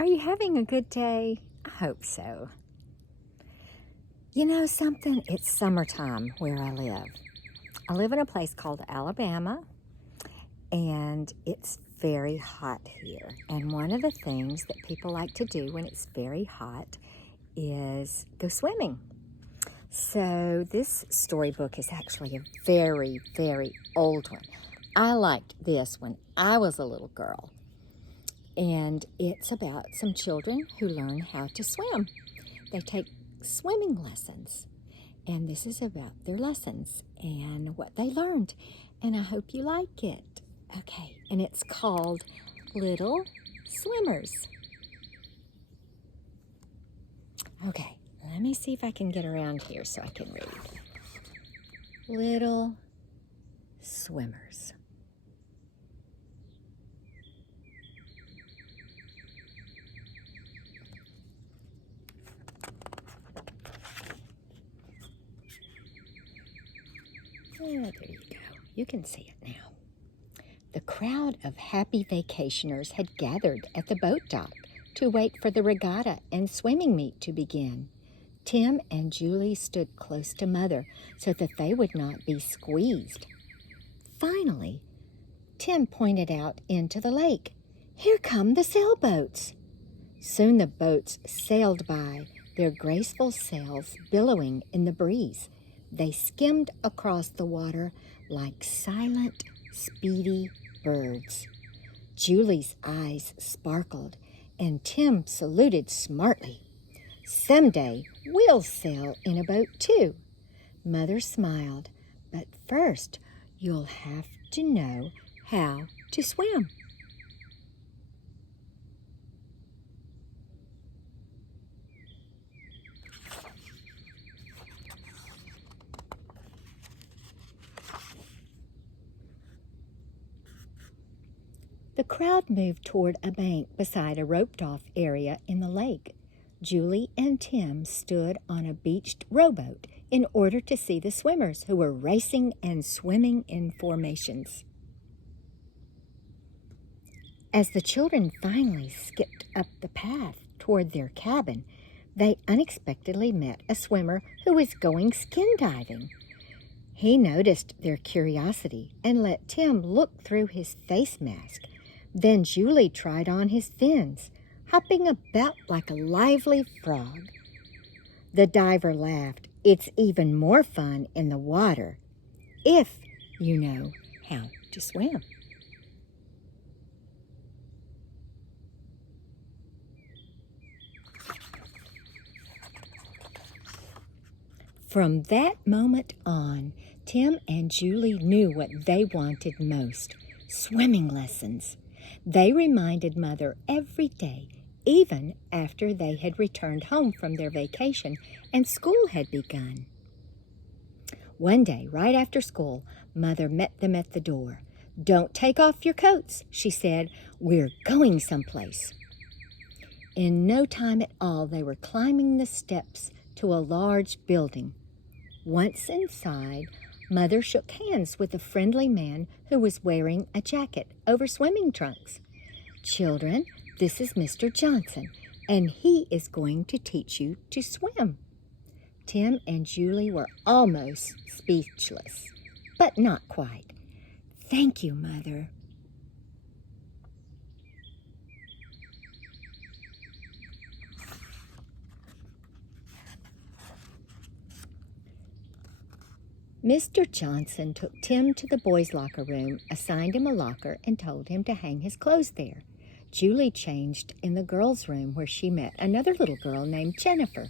Are you having a good day? I hope so. You know something? It's summertime where I live. I live in a place called Alabama, and it's very hot here. And one of the things that people like to do when it's very hot is go swimming. So this storybook is actually a very, very old one. I liked this when I was a little girl. And it's about some children who learn how to swim. They take swimming lessons. And this is about their lessons and what they learned. And I hope you like it. Okay, and it's called Little Swimmers. Okay, let me see if I can get around here so I can read. Little Swimmers. Oh, there you go. You can see it now. The crowd of happy vacationers had gathered at the boat dock to wait for the regatta and swimming meet to begin. Tim and Julie stood close to Mother so that they would not be squeezed. Finally, Tim pointed out into the lake. Here come the sailboats. Soon the boats sailed by, their graceful sails billowing in the breeze. They skimmed across the water like silent, speedy birds. Julie's eyes sparkled, and Tim saluted smartly. Someday we'll sail in a boat too. Mother smiled, but first you'll have to know how to swim. The crowd moved toward a bank beside a roped-off area in the lake. Julie and Tim stood on a beached rowboat in order to see the swimmers who were racing and swimming in formations. As the children finally skipped up the path toward their cabin, they unexpectedly met a swimmer who was going skin diving. He noticed their curiosity and let Tim look through his face mask. Then Julie tried on his fins, hopping about like a lively frog. The diver laughed. It's even more fun in the water if you know how to swim. From that moment on, Tim and Julie knew what they wanted most: swimming lessons. They reminded Mother every day, even after they had returned home from their vacation and school had begun. One day, right after school, Mother met them at the door. "Don't take off your coats," she said. "We're going someplace." In no time at all, they were climbing the steps to a large building. Once inside, Mother shook hands with a friendly man who was wearing a jacket over swimming trunks. "Children, this is Mr. Johnson, and he is going to teach you to swim." Tim and Julie were almost speechless, but not quite. "Thank you, Mother." Mr. Johnson took Tim to the boys' locker room, assigned him a locker, and told him to hang his clothes there. Julie changed in the girls' room where she met another little girl named Jennifer.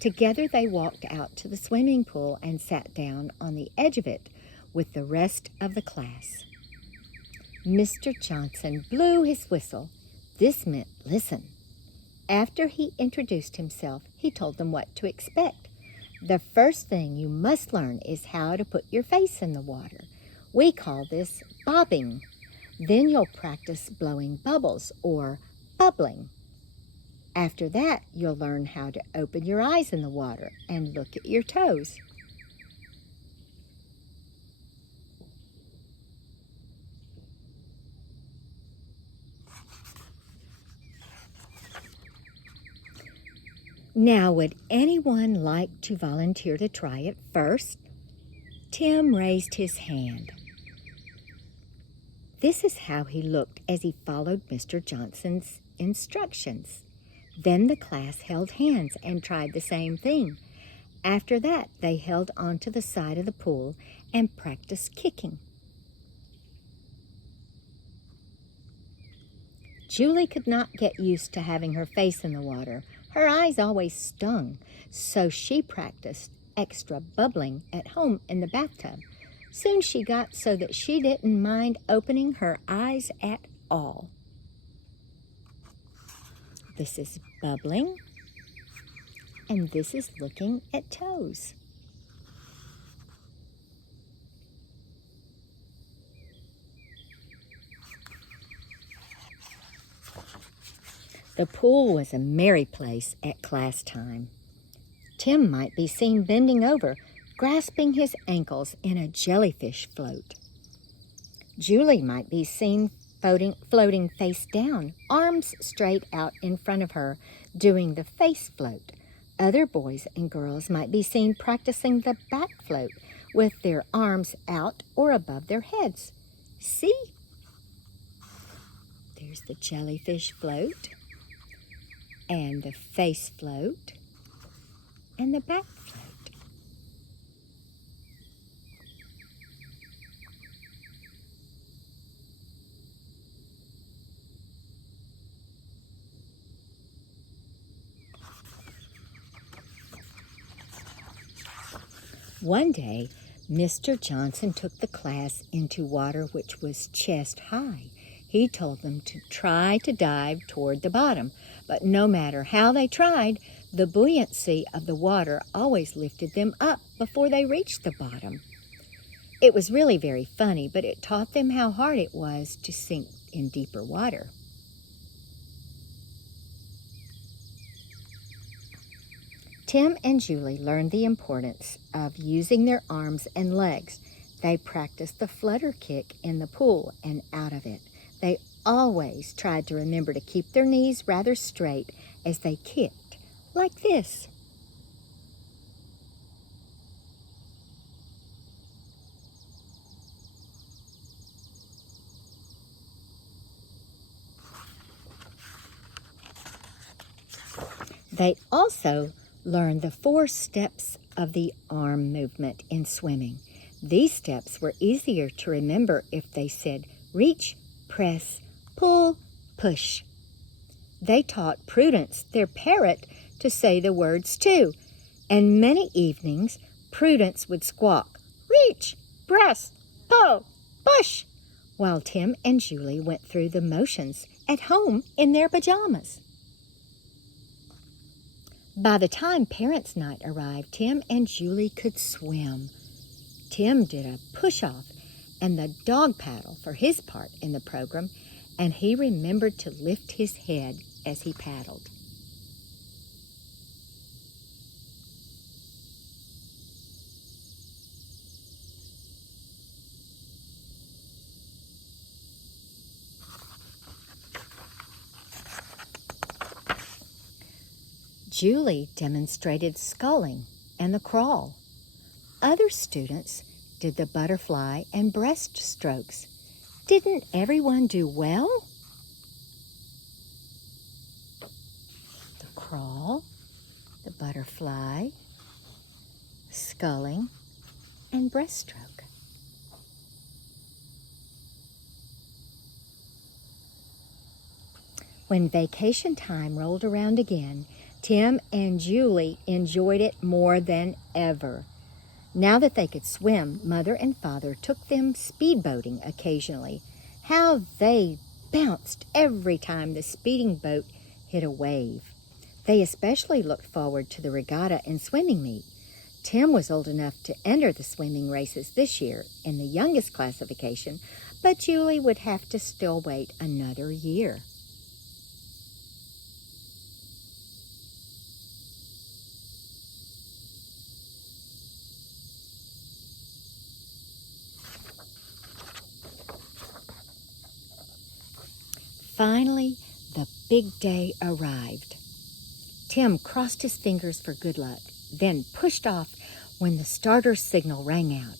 Together they walked out to the swimming pool and sat down on the edge of it with the rest of the class. Mr. Johnson blew his whistle. This meant listen. After he introduced himself, he told them what to expect. "The first thing you must learn is how to put your face in the water. We call this bobbing. Then you'll practice blowing bubbles or bubbling. After that, you'll learn how to open your eyes in the water and look at your toes." Now, would anyone like to volunteer to try it first? Tim raised his hand. This is how he looked as he followed Mr. Johnson's instructions. Then the class held hands and tried the same thing. After that, they held onto the side of the pool and practiced kicking. Julie could not get used to having her face in the water. Her eyes always stung, so she practiced extra bubbling at home in the bathtub. Soon she got so that she didn't mind opening her eyes at all. This is bubbling, and this is looking at toes. The pool was a merry place at class time. Tim might be seen bending over, grasping his ankles in a jellyfish float. Julie might be seen floating face down, arms straight out in front of her, doing the face float. Other boys and girls might be seen practicing the back float with their arms out or above their heads. See? There's the jellyfish float, and the face float, and the back float. One day, Mr. Johnson took the class into water which was chest high. He told them to try to dive toward the bottom, but no matter how they tried, the buoyancy of the water always lifted them up before they reached the bottom. It was really very funny, but it taught them how hard it was to sink in deeper water. Tim and Julie learned the importance of using their arms and legs. They practiced the flutter kick in the pool and out of it. They always tried to remember to keep their knees rather straight as they kicked, like this. They also learned the 4 steps of the arm movement in swimming. These steps were easier to remember if they said reach, press, pull, push. They taught Prudence, their parrot, to say the words too, and many evenings Prudence would squawk, reach, press, pull, push, while Tim and Julie went through the motions at home in their pajamas. By the time Parents' Night arrived, Tim and Julie could swim. Tim did a push-off and the dog paddle for his part in the program, and he remembered to lift his head as he paddled. Julie demonstrated sculling and the crawl. Other students did the butterfly and breaststrokes. Didn't everyone do well? The crawl, the butterfly, sculling, and breaststroke. When vacation time rolled around again, Tim and Julie enjoyed it more than ever. Now that they could swim, Mother and Father took them speedboating occasionally. How they bounced every time the speeding boat hit a wave. They especially looked forward to the regatta and swimming meet. Tim was old enough to enter the swimming races this year in the youngest classification, but Julie would have to still wait another year. Finally, the big day arrived. Tim crossed his fingers for good luck, then pushed off when the starter signal rang out.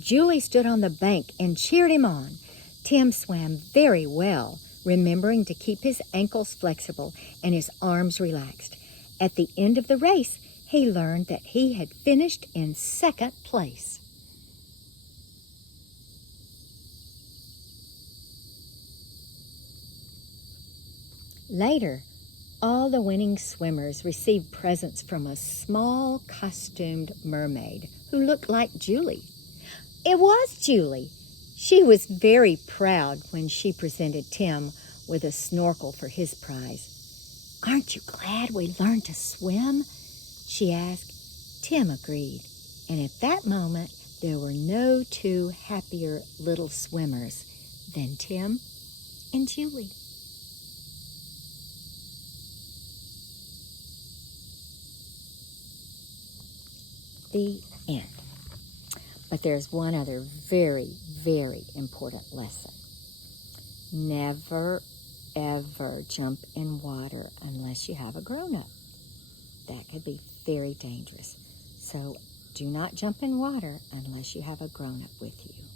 Julie stood on the bank and cheered him on. Tim swam very well, remembering to keep his ankles flexible and his arms relaxed. At the end of the race, he learned that he had finished in second place. Later, all the winning swimmers received presents from a small costumed mermaid who looked like Julie. It was Julie. She was very proud when she presented Tim with a snorkel for his prize. "Aren't you glad we learned to swim?" she asked. Tim agreed, and at that moment there were no two happier little swimmers than Tim and Julie. The end. But there's one other very, very important lesson. Never, ever jump in water unless you have a grown-up. That could be very dangerous. So do not jump in water unless you have a grown-up with you.